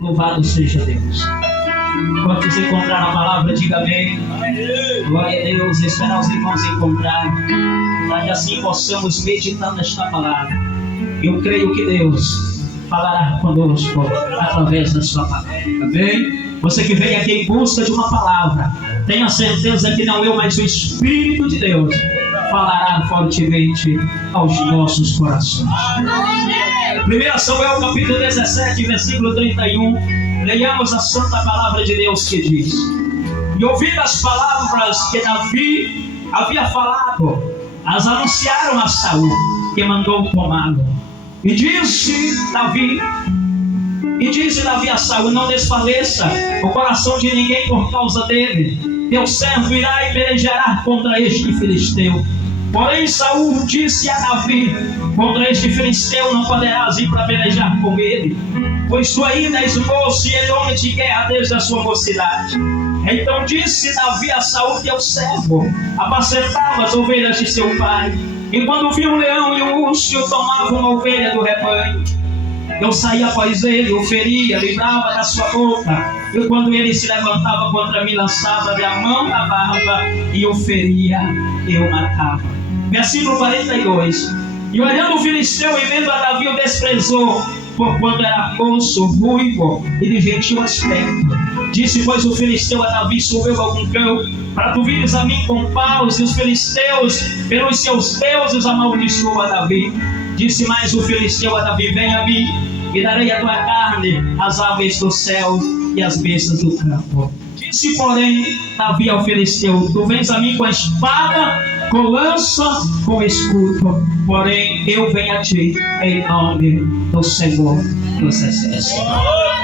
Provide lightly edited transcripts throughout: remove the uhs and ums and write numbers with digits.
Louvado seja Deus. Quantos encontraram a palavra, diga amém. Glória a Deus. Esperar os irmãos encontrar, para que assim possamos meditar nesta palavra. Eu creio que Deus falará conosco através da sua palavra. Amém? Você que veio aqui em busca de uma palavra, tenha certeza que não eu, mas o Espírito de Deus falará fortemente aos nossos corações. 1 Samuel capítulo 17, versículo 31. Leiamos a santa palavra de Deus que diz: e ouvindo as palavras que Davi havia falado, as anunciaram a Saul, que mandou tomá-lo. E disse Davi a Saul: não desfaleça o coração de ninguém por causa dele. Teu servo irá e pelejará contra este filisteu. Porém Saul disse a Davi: contra este filisteu não poderás ir para pelejar com ele, pois tu ainda és moço e ele homem de guerra desde a sua mocidade. Então disse Davi a Saul, teu servo apacentava as ovelhas de seu pai, e quando viu um leão e um urso tomavam uma ovelha do rebanho, eu saía após ele, o feria, livrava da sua boca, e quando ele se levantava contra mim, lançava a mão na barba e o feria, eu matava. Versículo 42. E olhando o filisteu e vendo a Davi, o desprezou, porquanto era moço, ruivo e de gentil aspecto. Disse, pois, o filisteu a Davi: subiu algum cão, para tu vires a mim com paus. E os filisteus, pelos seus deuses, amaldiçoou a Davi. Disse mais o filisteu a Davi: vem a mim, e darei a tua carne às aves do céu e às bestas do campo. Disse, porém, Davi ao filisteu: tu vens a mim com a espada, com lança, com escudo, porém eu venho a ti em nome do Senhor dos Exércitos.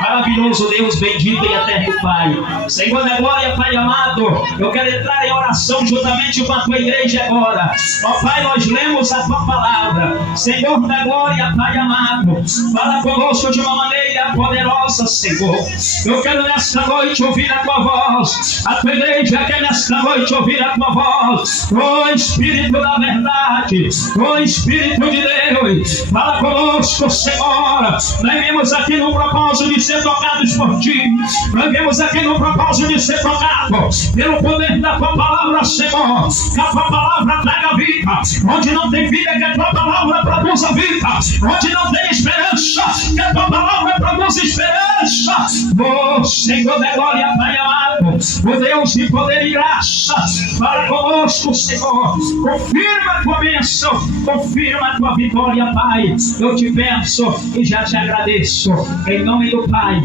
Maravilhoso Deus, bendito e eterno Pai, Senhor da glória, Pai amado, eu quero entrar em oração juntamente com a tua igreja agora. Ó Pai, nós lemos a tua palavra. Senhor da glória, Pai amado, fala conosco de uma maneira poderosa, Senhor. Eu quero nesta noite ouvir a tua voz. A tua igreja quer nesta noite ouvir a tua voz. Ó Espírito da verdade, ó Espírito de Deus, fala conosco, Senhor. Nós vemos aqui no propósito de ser tocados por ti. Nós vemos aqui no propósito de ser tocados pelo poder da tua palavra, Senhor. Que a tua palavra traga vida. Onde não tem vida, que a tua palavra produza vida. Onde não tem esperança, que a tua palavra produza esperança. Oh Senhor da glória, Pai amado, o Deus de poder e graça, fala conosco, Senhor. Confirma a tua bênção, confirma a tua vitória, Pai. Eu te peço e já te agradeço, em nome do Pai,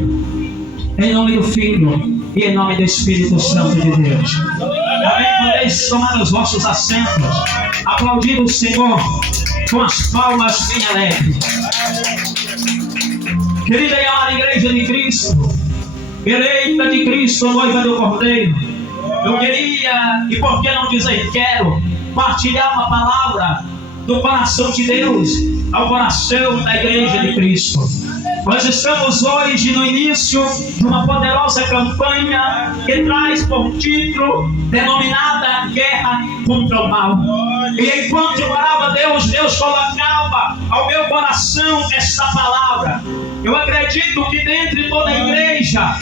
em nome do Filho e em nome do Espírito Santo de Deus. Amém. Podeis tomar os vossos assentos, aplaudir o Senhor com as palmas bem alegres. Querida e amada igreja de Cristo, eleita de Cristo, noiva do Cordeiro, eu queria, e por que não dizer quero, partilhar uma palavra do coração de Deus ao coração da igreja de Cristo. Nós estamos hoje no início de uma poderosa campanha que traz por título denominada Guerra contra o Mal. E enquanto eu orava a Deus, Deus colocava ao meu coração esta palavra. Eu acredito que dentro de toda a igreja,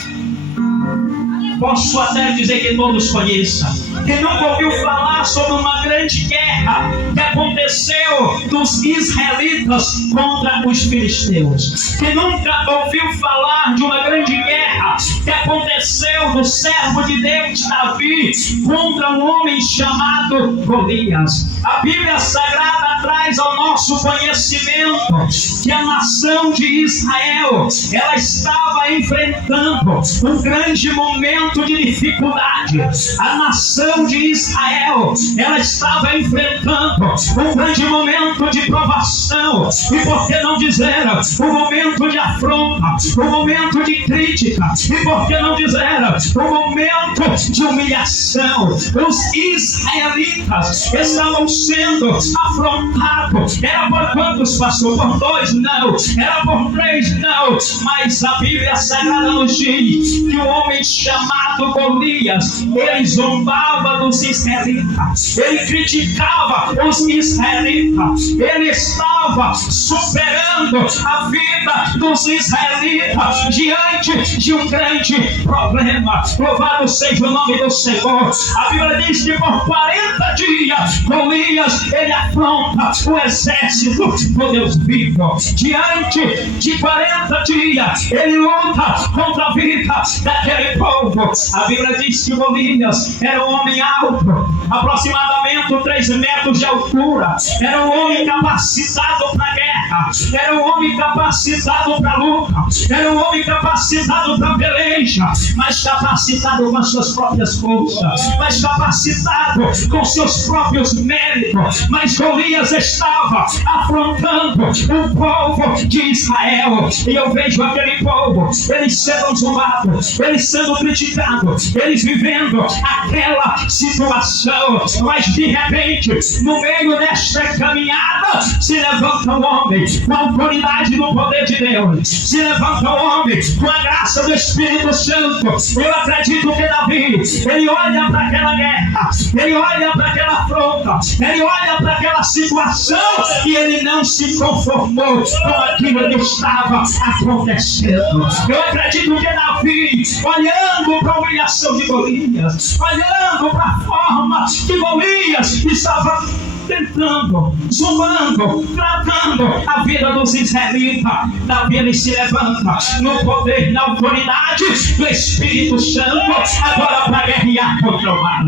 posso até dizer que todos conheçam, que nunca ouviu falar sobre uma grande guerra que aconteceu dos israelitas contra os filisteus, que nunca ouviu falar de uma grande guerra que aconteceu do servo de Deus Davi contra um homem chamado Golias. A Bíblia Sagrada traz ao nosso conhecimento que a nação de Israel, ela estava enfrentando um grande momento de dificuldade. A nação de Israel, ela estava enfrentando um grande momento de provação, e por que não dizer um momento de afronta, um momento de crítica, e por que não dizer um momento de humilhação. Os israelitas estavam sendo afrontados contado. Era por quantos, pastor? Por 2? Não. Era por 3? Não. Mas a Bíblia Sagrada nos diz que o homem chamado Golias, ele zombava dos israelitas, ele criticava os israelitas, ele estava superando a vida dos israelitas diante de um grande problema. Louvado seja o nome do Senhor. A Bíblia diz que por 40 dias Golias, ele afronta o exército do Deus vivo. Diante de 40 dias ele luta contra a vida daquele povo. A Bíblia diz que Golias era um homem alto, aproximadamente 3 metros de altura. Era um homem capacitado para guerra, era um homem capacitado para luta, era um homem capacitado para peleja, mas capacitado com as suas próprias forças, mas capacitado com seus próprios méritos. Mas Golias estava afrontando o povo de Israel, e eu vejo aquele povo, eles sendo zombados, eles sendo criticados, eles vivendo aquela situação. Mas de repente, no meio desta caminhada, se levanta um homem com a autoridade do poder de Deus, se levanta um homem com a graça do Espírito Santo. Eu acredito que Davi, ele olha para aquela guerra, ele olha para aquela afronta, ele olha para aquela situação, e ele não se conformou com aquilo que estava acontecendo. Eu acredito que Davi, olhando para a humilhação de Golias, olhando para a forma que Golias estava tentando, zombando, tratando a vida dos israelitas, Davi ele se levanta no poder, na autoridade do Espírito Santo, agora para guerrear contra o mal,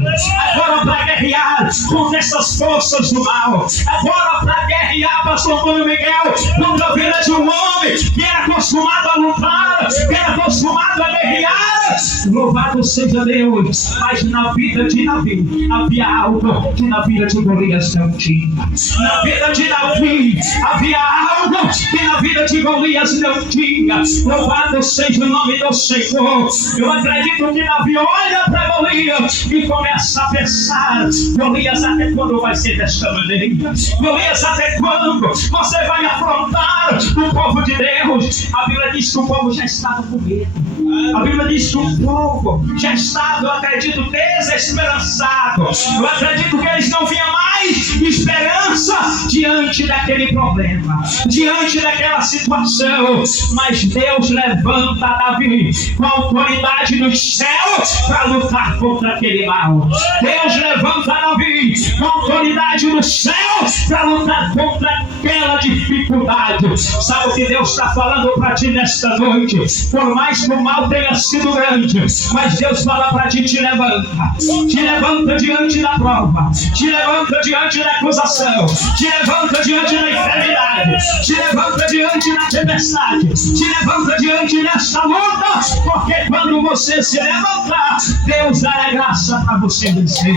agora para guerrear contra essas forças do mal, agora para guerrear, pastor Antônio Miguel, contra a vida de um homem que era acostumado a lutar, que era acostumado a guerrear. Louvado seja Deus. Mas na vida de Davi havia algo que na vida de Golias não tinha. Na vida de Davi havia algo que na vida de Golias não tinha. Louvado seja o nome do Senhor. Eu acredito que Davi olha para Golias e começa a pensar: Golias, até quando vai ser desta maneira? Golias, até quando você vai afrontar o povo de Deus? A Bíblia diz que o povo já estava com medo. A Bíblia diz que o povo já estava, eu acredito, desesperançado. Eu acredito que eles não viam mais esperança diante daquele problema, diante daquela situação. Mas Deus levanta Davi com a autoridade dos céus para lutar contra aquele mal. Deus levanta Davi com a autoridade dos céus para lutar contra aquela dificuldade. Sabe o que Deus está falando para ti nesta noite? Por mais que o mal tenha sido grande, mas Deus fala para ti: te levanta diante da prova, te levanta diante da acusação, te levanta diante da enfermidade, te levanta diante da tempestade, te levanta diante desta luta, porque quando você se levantar, Deus dará graça para você vencer.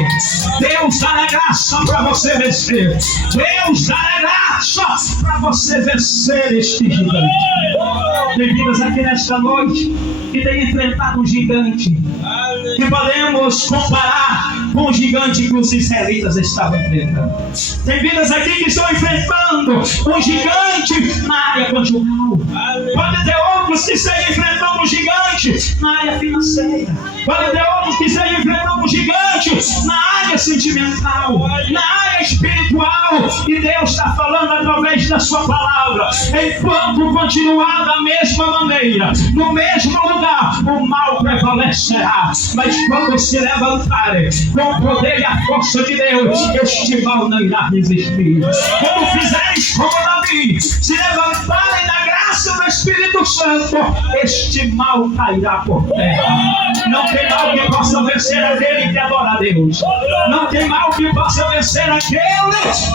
Deus dará graça para você vencer. Deus dará graça para você vencer este gigante. Bem-vindos aqui nesta noite que tem enfrentado um gigante que podemos comparar com o gigante que os israelitas estavam enfrentando. Tem vidas aqui que estão enfrentando um gigante na área conjugal. Pode ter outros que estejam enfrentando um gigante na área financeira. Pode ter outros que estejam enfrentando um gigante na área sentimental, na área espiritual. E Deus está falando através da sua palavra: enquanto continuar da mesma maneira, no mesmo lugar, o mal prevalecerá. Mas quando se levantarem com o poder e a força de Deus, este mal não irá resistir. Como fizeres como Davi, se levantarem na graça do Espírito Santo, este mal cairá por terra. Não tem mal que possa vencer aquele que adora a Deus. Não tem mal que possa vencer aquele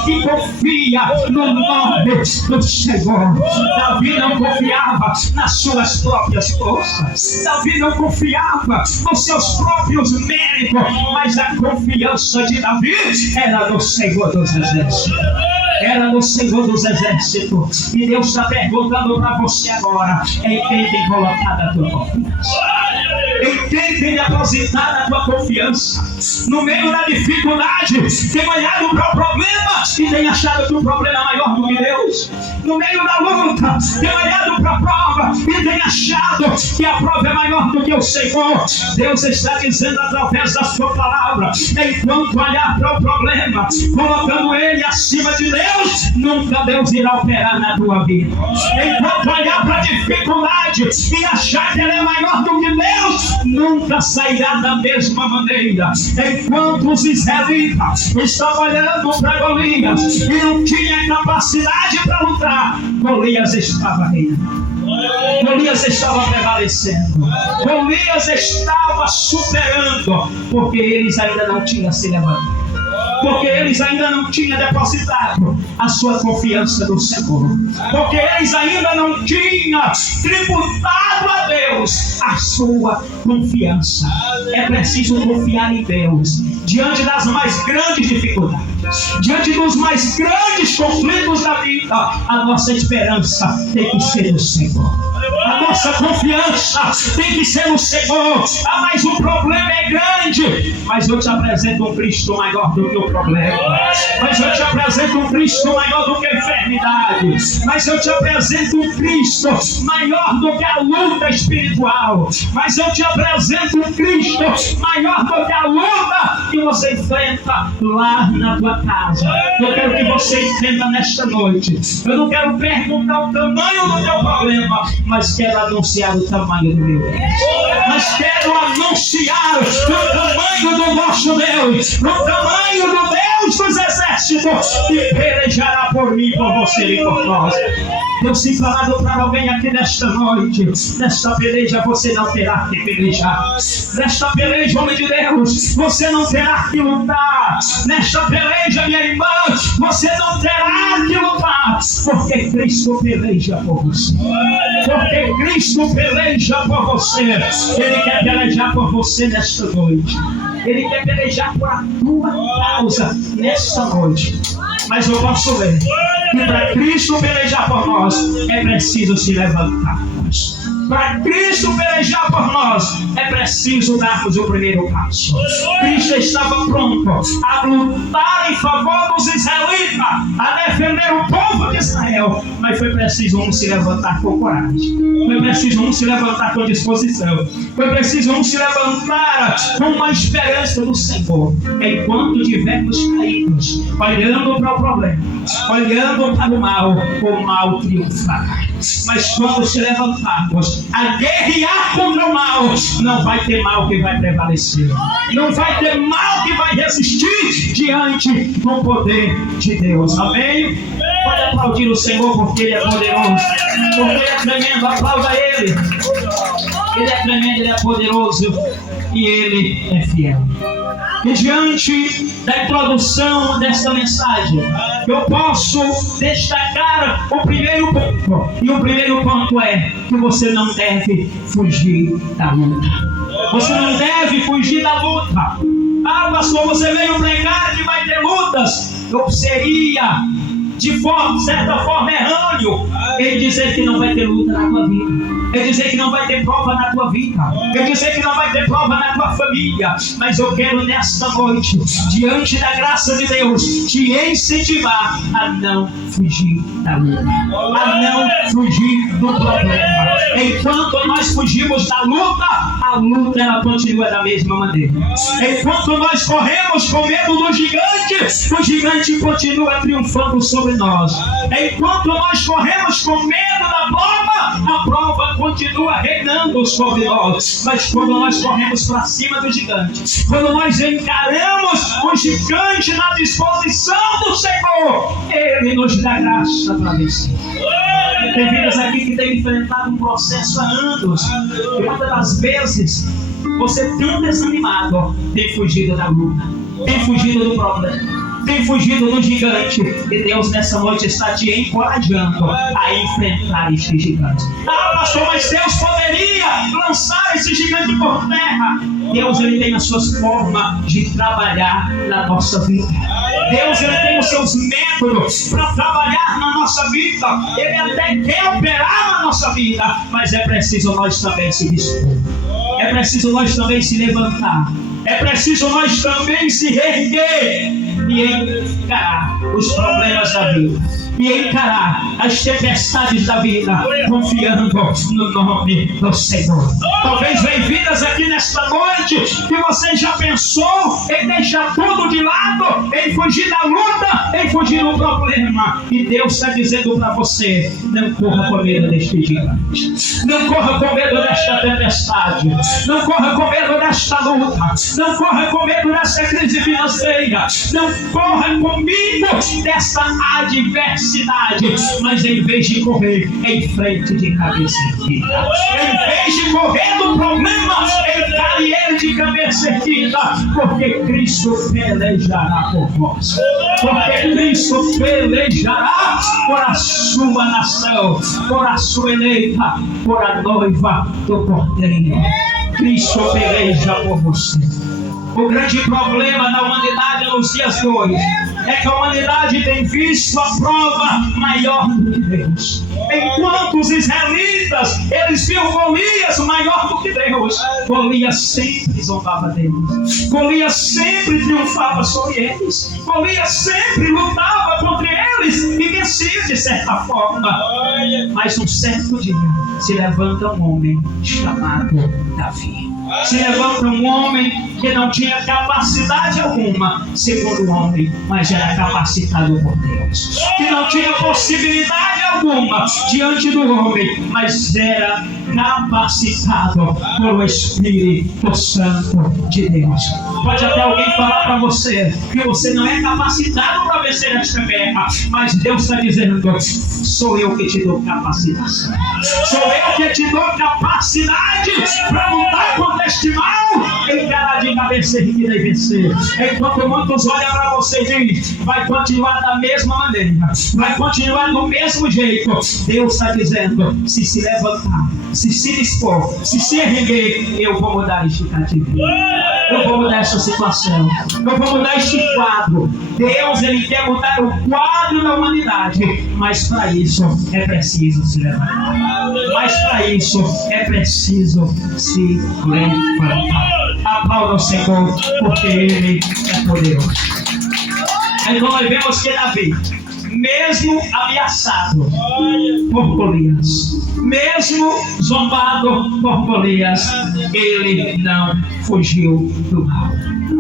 que confia no nome do Senhor. Davi não confiava nas suas próprias forças. Davi não confiava nos seus próprios méritos. Mas a confiança de Davi era no Senhor dos Exércitos. Era no Senhor dos Exércitos. E Deus está perguntando para você agora: em quem tem colocado a tua confiança? em quem tem depositado a tua confiança. No meio da dificuldade, tem olhado para o problema e tem achado que o problema é maior do que Deus. No meio da luta, tem olhado para a prova e tem achado que a prova é maior do que o Senhor. Deus está dizendo através da sua palavra: enquanto olhar para o problema, colocando ele acima de Deus, nunca Deus irá operar na tua vida. Enquanto olhar para a dificuldade e achar que ela é maior do que Deus, nunca sairá da mesma maneira. Enquanto os israelitas estavam olhando para Golias e não tinha capacidade para lutar, Golias estava reinando. Golias estava prevalecendo. Golias estava superando, porque eles ainda não tinham se levantado. Porque eles ainda não tinham depositado a sua confiança no Senhor. Porque eles ainda não tinham tributado a Deus a sua confiança. É preciso confiar em Deus diante das mais grandes dificuldades, diante dos mais grandes conflitos da vida. A nossa esperança tem que ser no Senhor. A nossa confiança tem que ser no Senhor. Mas o problema é grande. Mas eu te apresento um Cristo maior do que o problema. Mas eu te apresento um Cristo maior do que a enfermidade. Mas eu te apresento um Cristo maior do que a luta espiritual. Mas eu te apresento um Cristo maior do que a luta que você enfrenta lá na tua casa. Eu quero que você entenda nesta noite. Eu não quero perguntar o tamanho do teu problema, mas quero anunciar o tamanho do meu Deus. Mas quero anunciar o tamanho do nosso Deus, o tamanho do Deus dos exércitos, que pelejará por mim, por você e por nós. Deus tem falado para alguém aqui nesta noite: nesta peleja você não terá que pelejar. Nesta peleja, homem de Deus, você não terá que lutar. Nesta peleja, minha irmã, você não terá que lutar, porque Cristo peleja por você. Porque Cristo peleja por você. Ele quer pelejar por você nesta noite. Ele quer pelejar por a tua causa nesta noite. Mas eu posso ver que para Cristo pelejar por nós é preciso se levantarmos. Para Cristo pelejar por nós é preciso darmos o primeiro passo. Cristo estava pronto a lutar em favor dos israelitas, a defender o povo de Israel, mas foi preciso um se levantar com coragem. Foi preciso um se levantar com disposição. Foi preciso um se levantar com uma esperança no Senhor. Enquanto tivermos caídos, olhando para o problema, olhando para o mal triunfará. Mas quando se levantarmos a guerrear contra o mal, não vai ter mal que vai prevalecer. Não vai ter mal que vai resistir diante do poder de Deus. Amém? Pode aplaudir o Senhor, porque Ele é poderoso. Porque Ele é tremendo. Aplauda Ele. Ele é tremendo, Ele é poderoso e Ele é fiel. E diante da introdução desta mensagem, eu posso destacar o primeiro ponto. E o primeiro ponto é que você não deve fugir da luta. Você não deve fugir da luta. Ah, pastor, você veio pregar que vai ter lutas. Eu seria, de certa forma, errâneo ele dizer que não vai ter luta na tua vida. Ele dizer que não vai ter prova na tua vida. Ele dizer que não vai ter prova na tua família. Mas eu quero nesta noite, diante da graça de Deus, te incentivar a não fugir da luta, a não fugir do problema. Enquanto nós fugimos da luta, a luta ela continua da mesma maneira. Enquanto nós corremos com medo do gigante, o gigante continua triunfando sobre nós. Enquanto nós corremos com medo da prova, a prova continua reinando sobre nós. Mas quando nós corremos para cima do gigante, quando nós encaramos o gigante na disposição do Senhor, Ele nos dá graça para vencer. Tem vidas aqui que têm enfrentado um processo há anos, e muitas das vezes você tão desanimado tem fugido da luta, tem fugido do problema, tem fugido do gigante. E Deus nessa noite está te encorajando a enfrentar esse gigante. Ah, pastor, mas Deus poderia lançar esse gigante por terra. Deus ele tem as suas formas de trabalhar na nossa vida. Deus ele tem os seus métodos para trabalhar na nossa vida. Ele até quer operar na nossa vida, mas é preciso nós também se dispor. É preciso nós também se levantar. É preciso nós também se reerguer e encarar os problemas da vida, e encarar as tempestades da vida, confiando no nome do Senhor. Talvez bem-vindas aqui nesta noite que você já pensou em deixar tudo de lado, em fugir da luta, em fugir do problema, e Deus está dizendo para você: não corra com medo deste gigante, não corra com medo desta tempestade, não corra com medo desta luta, não corra com medo desta crise financeira, não corra comigo desta adversidade, mas em vez de correr em frente de cabeça erguida, em vez de correr do problema, encare ele de cabeça erguida, porque Cristo pelejará por vós, porque Cristo pelejará por a sua nação, por a sua eleita, por a noiva do Cordeiro. Cristo peleja por você. O grande problema da humanidade nos dias de hoje é que a humanidade tem visto a prova maior do que Deus. Enquanto os israelitas, eles viam Golias maior do que Deus, Golias sempre zombava deles, Golias sempre triunfava sobre eles, Golias sempre lutava contra eles e vencia de certa forma. Mas um certo dia se levanta um homem chamado Davi. Se levanta um homem que não tinha capacidade alguma, segundo o homem, mas era capacitado por Deus. Que não tinha possibilidade alguma diante do homem, mas era capacitado pelo Espírito Santo de Deus. Pode até alguém falar para você que você não é capacitado para vencer esta guerra, mas Deus está dizendo: sou eu que te dou capacitação, sou eu que te dou capacidade para lutar contra este mal, encarar de cabeça erguida e vencer. Enquanto muitos olham para você e dizem: vai continuar da mesma maneira, vai continuar do mesmo jeito, Deus está dizendo: se levantar, se dispor, se erguer, eu vou mudar este cativeiro, eu vou mudar esta situação, eu vou mudar este quadro. Deus, Ele quer mudar o quadro da humanidade, mas para isso é preciso se levantar, mas para isso é preciso se levantar. Aplauda o Senhor, porque Ele é poderoso. Então nós vemos que Davi, mesmo ameaçado por Golias, mesmo zombado por Golias, ele não fugiu do mal,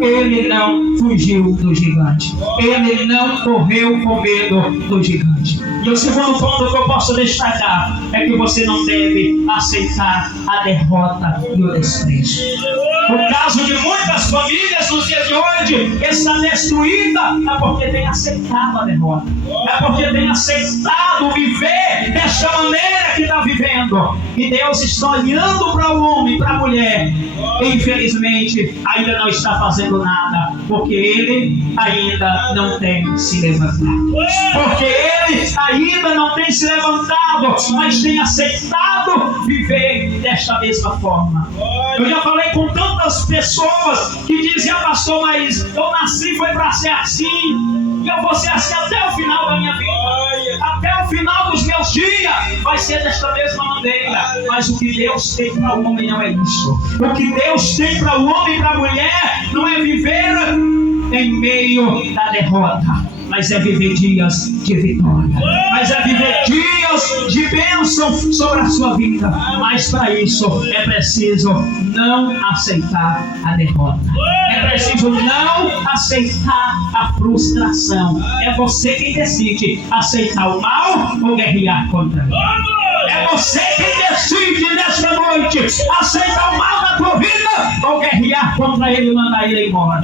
ele não fugiu do gigante, ele não correu com medo do gigante. E o segundo ponto que eu posso destacar é que você não deve aceitar a derrota e o desprezo. O caso de muitas famílias nos dias de hoje está destruída é porque tem aceitado a derrota, é porque tem aceitado viver desta maneira que está vivendo. E Deus está olhando para o homem, para a mulher, e infelizmente ainda não está fazendo nada, porque ele ainda não tem se levantado, porque ele ainda não tem se levantado, mas tem aceitado viver desta mesma forma. Eu já falei com tantas pessoas que dizem: pastor, mas eu nasci foi para ser assim, e eu vou ser assim até o final da minha vida, até o final dos meus dias vai ser desta mesma maneira. Mas o que Deus tem para o homem não é isso. O que Deus tem para o homem e para a mulher não é viver em meio da derrota, mas é viver dias de vitória, mas é viver dias de bênção sobre a sua vida. Mas para isso é preciso não aceitar a derrota, é preciso não aceitar a frustração. É você quem decide aceitar o mal ou guerrear contra ele. É você quem decide nesta noite aceitar o mal da tua vida ou guerrear contra ele e mandar ele embora,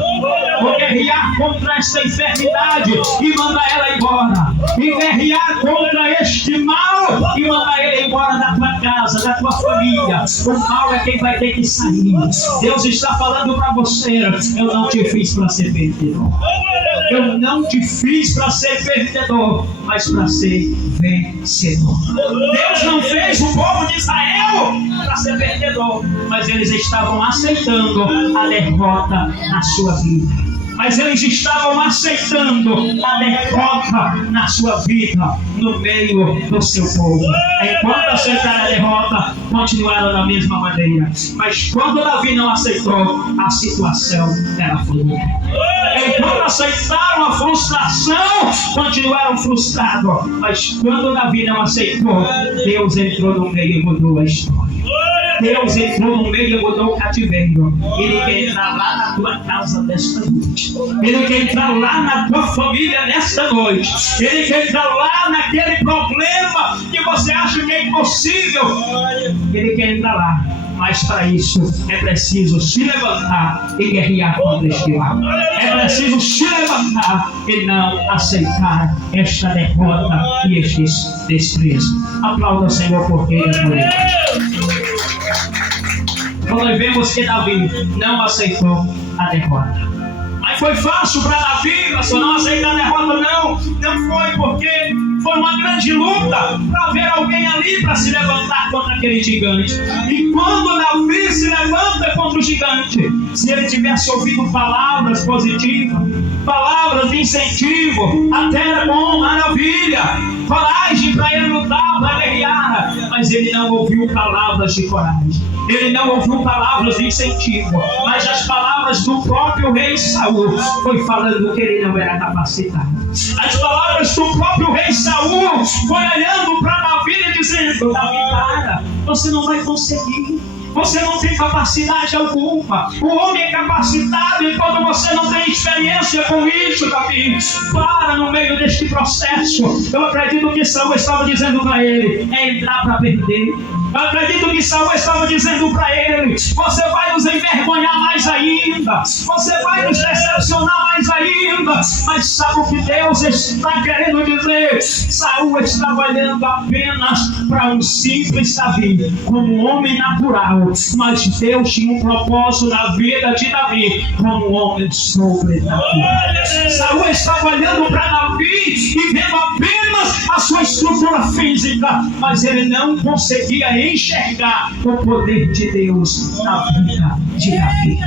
ou guerrear contra esta enfermidade e mandar ela embora, e guerrear contra este mal e mandar ele embora da tua casa, da tua família. O mal é quem vai ter que sair. Deus está falando para você: eu não te fiz para ser perdedor, eu não te fiz para ser perdedor, mas para ser vencedor. Deus não fez o povo de Israel para ser perdedor, mas eles estavam aceitando a derrota na sua vida. mas eles estavam aceitando a derrota na sua vida, no meio do seu povo. Enquanto aceitaram a derrota, continuaram da mesma maneira. Mas quando Davi não aceitou, a situação era fluida. Enquanto aceitaram a frustração, continuaram frustrados. Mas quando Davi não aceitou, Deus entrou no meio e mudou a história. Deus entrou no meio e mudou o cativeiro. Ele quer entrar lá na tua casa nesta noite. Ele quer entrar lá na tua família nesta noite. Ele quer entrar lá naquele problema que você acha que é impossível. Ele quer entrar lá. Mas para isso é preciso se levantar e guerrear contra este mal. É preciso se levantar e não aceitar esta derrota e este desprezo. Aplauda o Senhor porque ele é por ele. Nós vemos que Davi não aceitou a derrota. Mas foi fácil para Davi, pastor, não aceitar a derrota, não. Não foi, porque foi uma grande luta para ver alguém ali para se levantar contra aquele gigante. E quando Davi se levanta contra o gigante, se ele tivesse ouvido palavras positivas, palavras de incentivo, até era bom, maravilha, coragem para ele lutar, para guerrear, mas ele não ouviu palavras de coragem. Ele não ouviu palavras de incentivo, mas as palavras do próprio rei Saul foi falando que ele não era capacitado. As palavras do próprio rei Saul foi olhando para Davi e dizendo: Davi, para, você não vai conseguir. Você não tem capacidade alguma. O homem é capacitado enquanto você não tem experiência com isso, Davi. Para no meio deste processo. Eu acredito que Saul estava dizendo para ele: é entrar para perder. Eu acredito que Saul estava dizendo para ele: você vai nos envergonhar mais ainda. Você vai nos decepcionar mais ainda. Mas sabe o que Deus está querendo dizer? Saul estava olhando apenas para um simples Davi, como um homem natural. Mas Deus tinha um propósito na vida de Davi como um homem sobrenatural. Saul estava olhando para Davi e vendo apenas a sua estrutura física, mas ele não conseguia enxergar o poder de Deus na vida de Davi.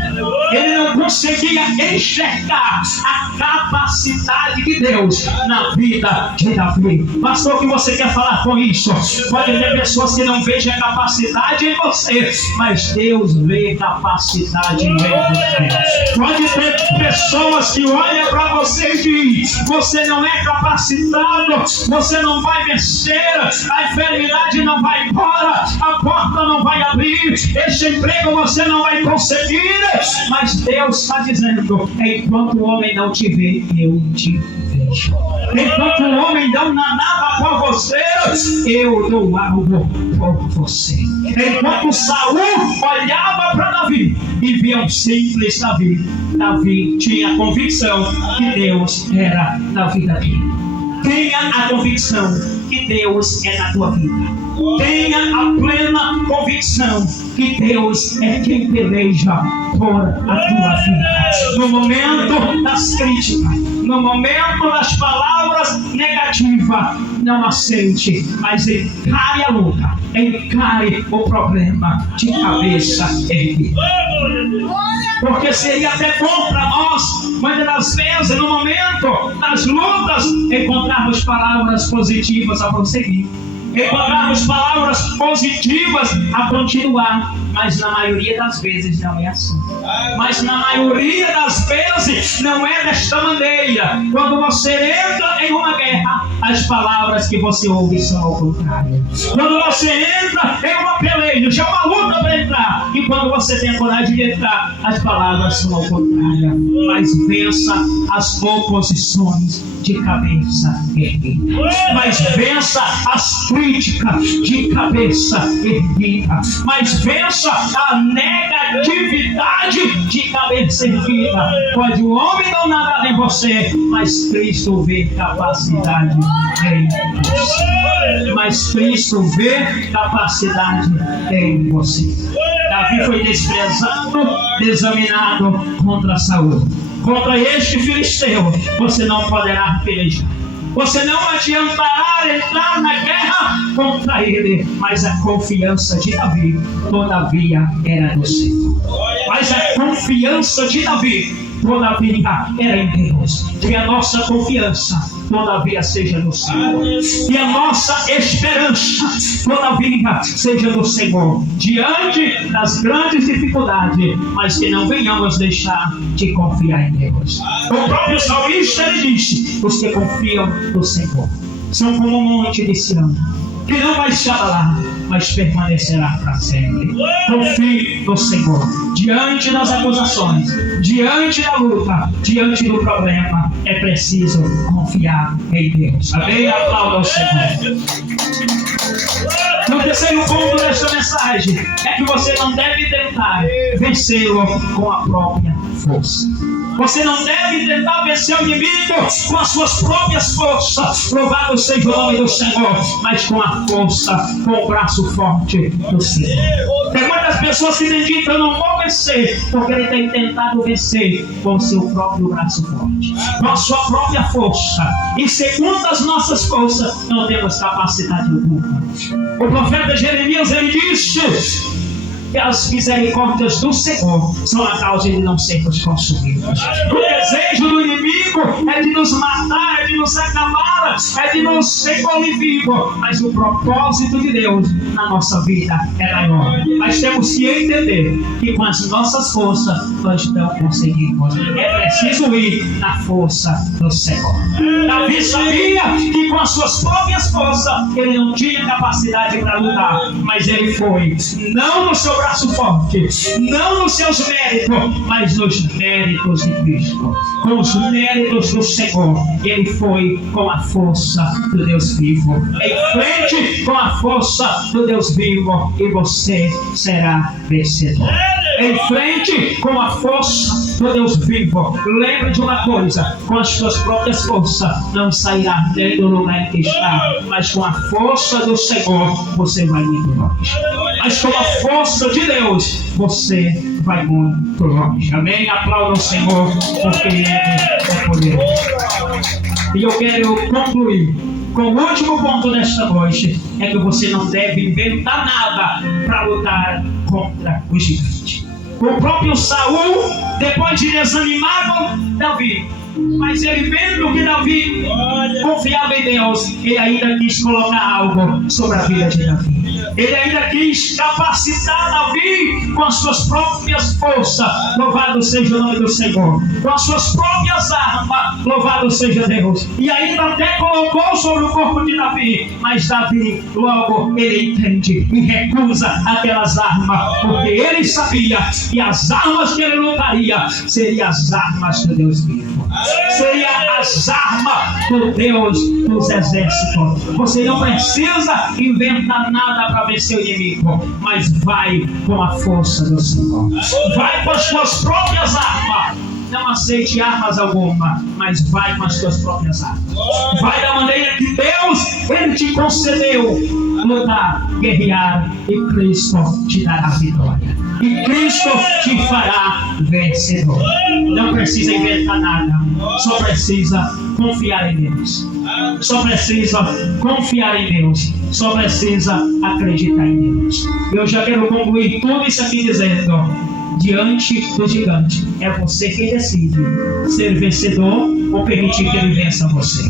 Ele não conseguia enxergar a capacidade de Deus na vida de Davi. Pastor, o que você quer falar com isso? Pode ter pessoas que não vejam a capacidade em você, mas Deus vê capacidade em você. Pode ter pessoas que olham para você e dizem: você não é capacitado, você não vai vencer, a enfermidade não vai embora, a porta não vai abrir, este emprego você não vai conseguir. Mas Deus está dizendo: enquanto o homem não te vê, eu te vejo. Enquanto o homem não dá nada por você, eu dou algo por você. Enquanto Saul olhava para Davi e via um simples Davi, Davi tinha a convicção que Deus era na vida dele. Tenha a convicção que Deus é na tua vida. Tenha a plena convicção que Deus é quem peleja por a tua vida. No momento das críticas, no momento das palavras negativas, não aceite, mas encare a luta, encare o problema de cabeça erguida. Porque seria até bom para nós, muitas das vezes, no momento das lutas, encontrarmos palavras positivas a prosseguir, encontrarmos palavras positivas a continuar, mas na maioria das vezes não é assim. Mas na maioria das vezes não é desta maneira. Quando você entra em uma guerra, as palavras que você ouve são ao contrário. Quando você entra em uma peleja, já é uma luta para entrar, e quando você tem a coragem de entrar, as palavras são ao contrário. Mas vença as oposições de cabeça erguida. Mas vença as críticas de cabeça erguida. Mas vença a negatividade de cabeça erguida. Pode o homem não nadar em você, mas Cristo vê capacidade em você. Mas Cristo vê capacidade em você. Davi foi desprezado, examinado contra Saul. Contra este filisteu, você não poderá pelejar. Você não adiantará entrar na guerra contra ele, mas a confiança de Davi, todavia, era no Senhor. Mas a confiança de Davi, todavia, era em Deus. Que a nossa confiança, todavia, seja no Senhor. Que a nossa esperança, todavia, seja no Senhor. Diante das grandes dificuldades, mas que não venhamos deixar de confiar em Deus. O próprio salmista, ele disse: os que confiam no Senhor são como um monte de Sião, que não vai se abalar, mas permanecerá para sempre. Confie no Senhor. Diante das acusações, diante da luta, diante do problema, é preciso confiar em Deus. Amém? Aplauda o Senhor. No terceiro ponto desta mensagem é que você não deve tentar vencê-lo com a própria força. Você não deve tentar vencer o inimigo com as suas próprias forças. Louvado seja o nome do Senhor. Mas com a força, com o braço forte do Senhor. Tem muitas pessoas que dizem que eu não vou vencer, porque ele tem tentado vencer com o seu próprio braço forte, com a sua própria força. E segundo as nossas forças, não temos capacidade alguma. O profeta Jeremias, ele disse que as misericórdias do Senhor são a causa de não sermos consumidos. O desejo do inimigo é de nos matar, é de nos acabar, é de nos engolir vivo. Mas o propósito de Deus na nossa vida é maior. Mas temos que entender que com as nossas forças nós não conseguimos. É preciso ir na força do Senhor. Davi sabia que com as suas próprias forças ele não tinha capacidade para lutar, mas ele foi, não no seu braço forte, não nos seus méritos, mas nos méritos de Cristo, com os méritos do Senhor. Ele foi com a força do Deus vivo, em frente com a força do Deus vivo, e você será vencedor. Em frente com a força do Deus vivo. Lembre de uma coisa: com as suas próprias forças não sairá nem do lugar em que está, mas com a força do Senhor você vai muito longe. Mas com a força de Deus você vai muito longe. Amém? Aplauda o Senhor, porque Ele é poder. E eu quero concluir com o último ponto desta noite: é que você não deve inventar nada para lutar contra o gigante. O próprio Saul, depois de desanimar com Davi, mas ele vendo que Davi confiava em Deus, ele ainda quis colocar algo sobre a vida de Davi. Ele ainda quis capacitar Davi com as suas próprias forças. Louvado seja o nome do Senhor. Com as suas próprias armas. Louvado seja Deus. E ainda até colocou sobre o corpo de Davi. Mas Davi logo ele entende e recusa aquelas armas, porque ele sabia que as armas que ele lutaria seriam as armas do Deus vivo. Seriam as armas do Deus dos exércitos. Você não precisa inventar nada para vencer o inimigo, mas vai com a força do Senhor. Vai com as suas próprias armas. Não aceite armas alguma, mas vai com as suas próprias armas. Vai da maneira que Deus ele te concedeu lutar, guerrear, e Cristo te dará vitória. E Cristo te fará vencedor. Não precisa inventar nada, só precisa confiar em Deus. Só precisa confiar em Deus. Só precisa acreditar em Deus. Eu já quero concluir tudo isso aqui dizendo: diante do gigante, é você quem decide ser vencedor ou permitir que ele vença você.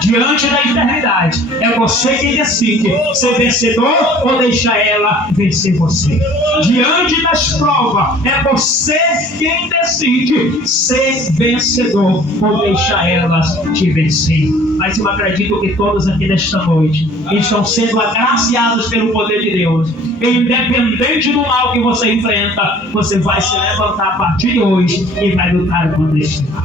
Diante da eternidade, é você quem decide ser vencedor ou deixar ela vencer você. Diante das provas, é você quem decide ser vencedor ou deixar elas te vencer. Mas eu acredito que todos aqui nesta noite estão sendo agraciados pelo poder de Deus. Independente do mal que você enfrenta, você vai se levantar a partir de hoje e vai lutar contra este mal.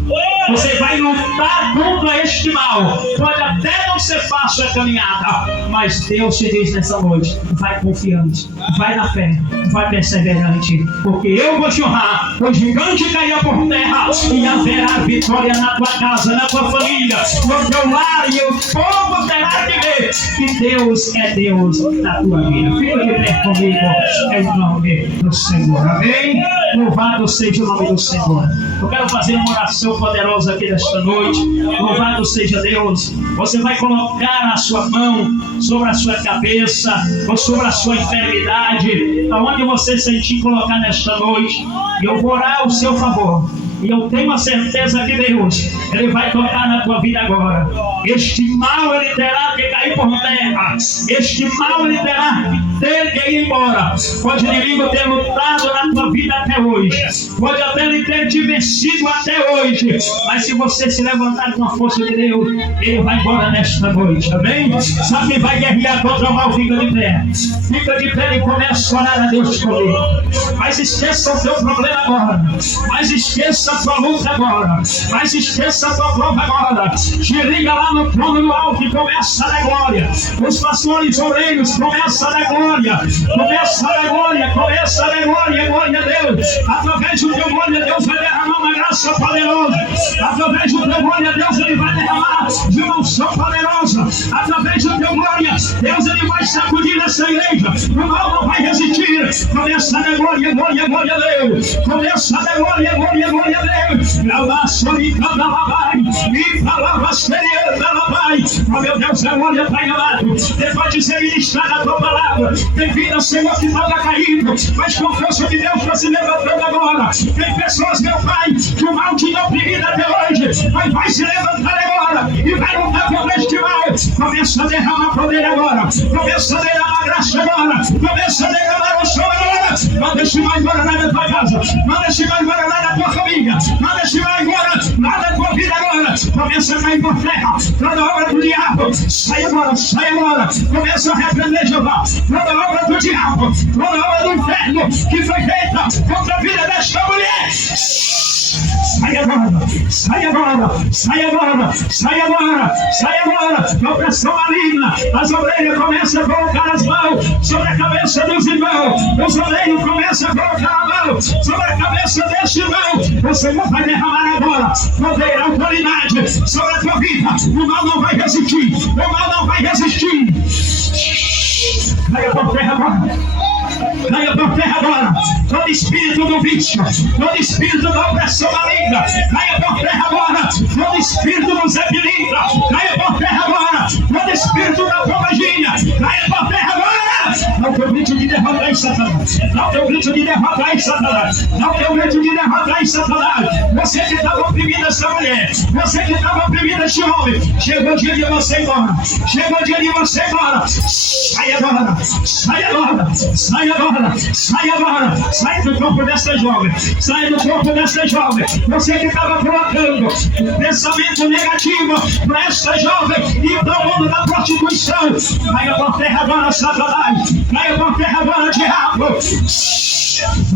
Você vai lutar contra este mal. Pode até não ser fácil a caminhada, mas Deus te diz nessa noite: vai confiante, vai na fé, vai perseverante, porque eu vou te honrar. O gigante cairá por terra e haverá vitória na tua casa, na tua família, no teu lar, e o povo terá que ver que Deus é Deus na tua vida. Fica de pé comigo em nome do Senhor. Amém? Louvado seja o nome do Senhor. Eu quero fazer uma oração poderosa aqui nesta noite. Louvado seja Deus. Você vai colocar a sua mão sobre a sua cabeça ou sobre a sua enfermidade, aonde você sentir colocar nesta noite. E eu vou orar ao seu favor. E eu tenho a certeza que Deus, Ele vai tocar na tua vida agora. Este mal ele terá que cair por terra. Este mal ele terá que ter que ir embora. Pode o inimigo ter lutado na tua vida até hoje. Pode até ele ter te vencido até hoje. Mas se você se levantar com a força de Deus, ele vai embora nesta noite. Amém? Sabe quem vai guerrear contra o mal? Fica de pé. Fica de pé e começa a orar a Deus comigo. Mas esqueça o teu problema agora. Mas esqueça a tua luta agora. Mas esqueça a tua prova agora. Te liga lá no trono do alto e começa a dar glória. Os pastores obreiros, começa a dar glória. Começa a dar glória. Começa a dar glória. Glória a Deus. Através do teu glória, Deus vai derramar uma graça poderosa. Através do teu glória, Deus ele vai derramar de uma unção poderosa. Através do teu glória, Deus ele vai sacudir essa igreja. O mal não vai resistir. Começa a dar glória, glória, glória a Deus. Começa a dar glória, glória, glória a Deus. E palavra seriana lá vai. Oh meu Deus, a glória está amado. Depois de ser ministrada a tua palavra, tem vida, Senhor, que estava caído, mas com força de Deus está se levantando agora. Tem pessoas, meu Pai, que o mal tinha oprimido até hoje, mas vai se levantar agora e vai lutar contra este mal. Começa a derramar poder agora. Começa a derramar graça agora. Começa a derramar o sol agora. Manda este mal embora lá da tua casa. Manda este mal embora lá da tua família. Manda este mal embora lá da tua vida agora. Começa a cair por terra. Toda obra do diabo. Sai agora, sai agora. Começa a repreender, Jeová. Toda obra do diabo. Toda obra do inferno que foi feita contra a vida desta mulher. Sai agora, sai agora, sai agora, sai agora, sai agora. A opressão maligna. As obreiras começam a colocar as mãos sobre a cabeça dos irmãos. Os obreiros começam a colocar a mão sobre a cabeça deste irmão. O Senhor vai derramar agora poder, autoridade sobre a tua vida. O mal não vai resistir. O mal não vai resistir. Caia por terra agora. Caia por terra agora. Todo espírito do vício, todo espírito da opressão maligna, caia por terra agora. Todo espírito do Zé Pilintra, caia por terra agora. Todo espírito da pomaginha, caia por terra agora. Dá o teu grito de derrotar em Satanás. Dá o teu grito de derrotar em Satanás. Dá o teu grito de derrotar em Satanás. Você que estava oprimida essa mulher, você que estava oprimida esse homem, chegou o dia de você ir embora. Chegou o dia de você ir embora. Sai agora, sai agora, sai agora, sai agora. Sai do corpo dessa jovem. Sai do corpo dessa jovem. Você que estava colocando pensamento negativo para essa jovem e para o mundo da prostituição. Caia por terra agora, Satanás. Caia por terra agora, diabo.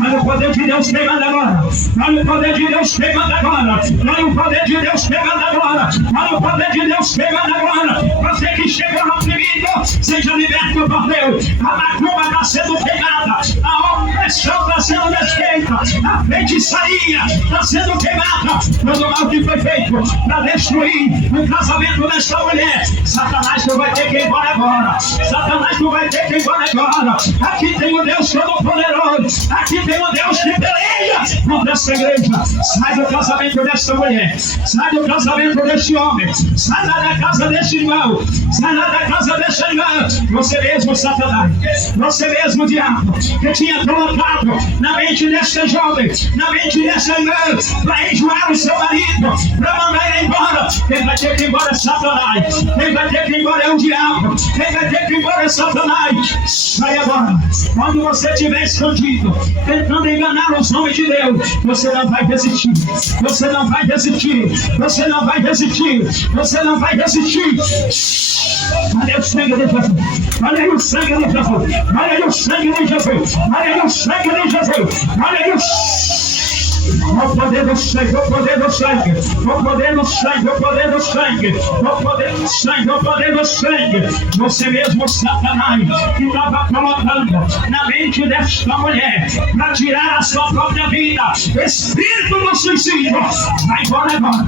Olha o poder de Deus pegando agora. Olha o poder de Deus pegando agora. Olha o poder de Deus pegando agora. Olha o poder de Deus pegando agora. Você que chegou no oprimido, seja liberto por Deus. A macumba está sendo queimada. A opressão está sendo desfeita. A feitiçaria está sendo queimada. Todo mal que foi feito para destruir o casamento desta mulher. Satanás, tu vai ter que ir embora agora. Satanás, tu vai ter que ir embora agora. Aqui tem o Deus Todo-Poderoso. Aqui tem um Deus que peleja contra essa igreja. Sai do casamento desta mulher. Sai do casamento deste homem. Sai da casa deste irmão. Sai da casa deste irmão. Você mesmo, Satanás. Você mesmo, diabo, que tinha colocado na mente desta jovem, na mente desta irmã, para enjoar o seu marido, para mandar ele embora. Quem vai ter que ir embora é Satanás. Quem vai ter que ir embora é o diabo. Quem vai ter que ir embora é Satanás. Sai agora. Quando você estiver escondido, tentando enganar os homens de Deus, você não vai resistir. Você não vai resistir. Você não vai resistir. Você não vai resistir. Olha o sangue de Jesus. Olha o sangue de Jesus. Olha o sangue de Jesus. Olha o sangue de Jesus. Olha o o poder do sangue, o poder do sangue, o poder do sangue, o poder do sangue, o poder do sangue, o poder do sangue. Você mesmo, Satanás, que estava colocando na mente desta mulher para tirar a sua própria vida, espírito do suicídio, vai embora agora.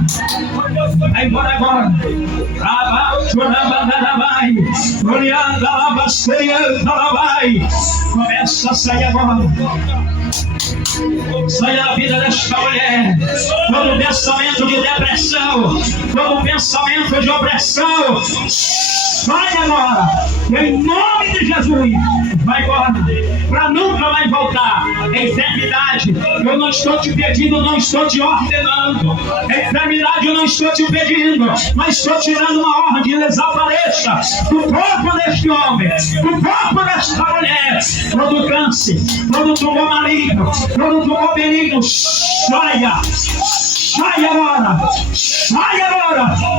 Vai embora agora. Começa a sair agora. Saia da vida desta mulher. Todo pensamento de depressão, todo pensamento de opressão, sai agora, em nome de Jesus. vai embora, para nunca mais voltar. Enfermidade, eu não estou te pedindo, não estou te ordenando. Enfermidade, eu não estou te pedindo, mas estou tirando uma ordem, desapareça do corpo deste homem, do corpo desta mulher. Todo câncer, todo tumor maligno, todo tumor benigno, saia agora,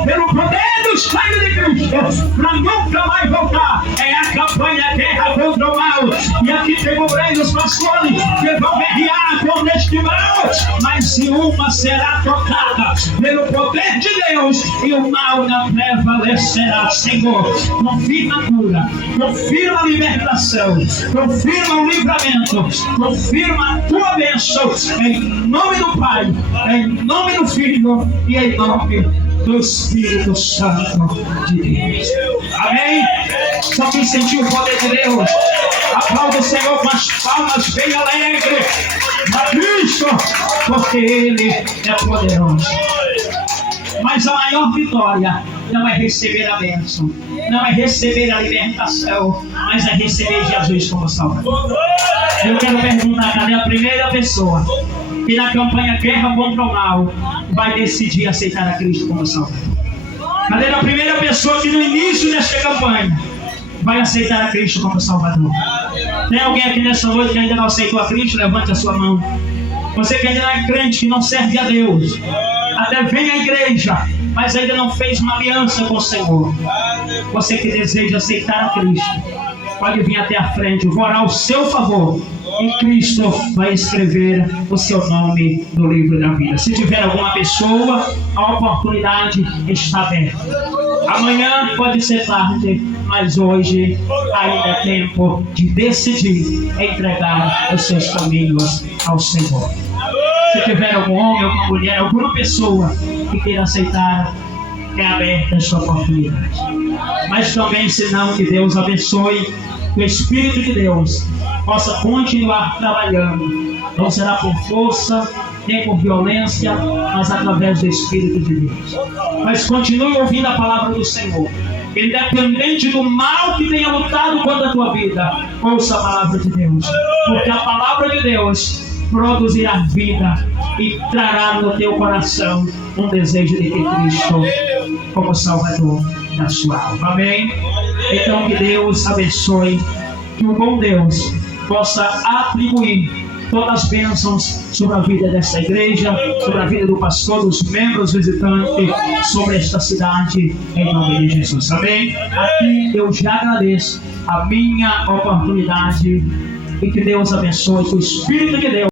pelo poder do sangue de Cristo, para nunca mais voltar. É a campanha guerra contra o mal, e aqui tem o rei dos pastores que vão guerrear contra este mal, mas se uma será tocada pelo poder de Deus, e o mal não prevalecerá. Senhor, confirma a cura, confirma a libertação, confirma o livramento, confirma a tua bênção, em nome do Pai, em nome do Filho e em nome do Espírito Santo de Deus. Amém? Só quem sentiu o poder de Deus, aplauda o Senhor com as palmas bem alegres a Cristo, porque Ele é poderoso. Mas a maior vitória não é receber a bênção, não é receber a libertação, mas é receber Jesus como Salvador. Eu quero perguntar, cadê a primeira pessoa que na campanha Guerra contra o Mal vai decidir aceitar a Cristo como Salvador? Cadê a primeira pessoa que no início desta campanha vai aceitar a Cristo como Salvador? Tem alguém aqui nessa noite que ainda não aceitou a Cristo? Levante a sua mão. Você que ainda não é crente, que não serve a Deus, até vem à igreja, mas ainda não fez uma aliança com o Senhor. Você que deseja aceitar a Cristo, pode vir até a frente, eu vou orar ao seu favor, e Cristo vai escrever o seu nome no livro da vida. Se tiver alguma pessoa, a oportunidade está aberta. Amanhã pode ser tarde, mas hoje ainda é tempo de decidir entregar os seus caminhos ao Senhor. Se tiver algum homem, alguma mulher, alguma pessoa que queira aceitar, é aberta essa oportunidade. Mas também, senão, que Deus abençoe, que o Espírito de Deus possa continuar trabalhando. Não será por força, nem por violência, mas através do Espírito de Deus. Mas continue ouvindo a palavra do Senhor. Independente do mal que tenha lutado contra a tua vida, ouça a palavra de Deus. Porque a palavra de Deus produzirá vida e trará no teu coração um desejo de ter Cristo como Salvador da sua alma. Amém? Então que Deus abençoe, que o bom Deus possa atribuir todas as bênçãos sobre a vida desta igreja, sobre a vida do pastor, dos membros visitantes, sobre esta cidade, em nome de Jesus. Amém? Aqui eu já agradeço a minha oportunidade, e que Deus abençoe, que o Espírito de Deus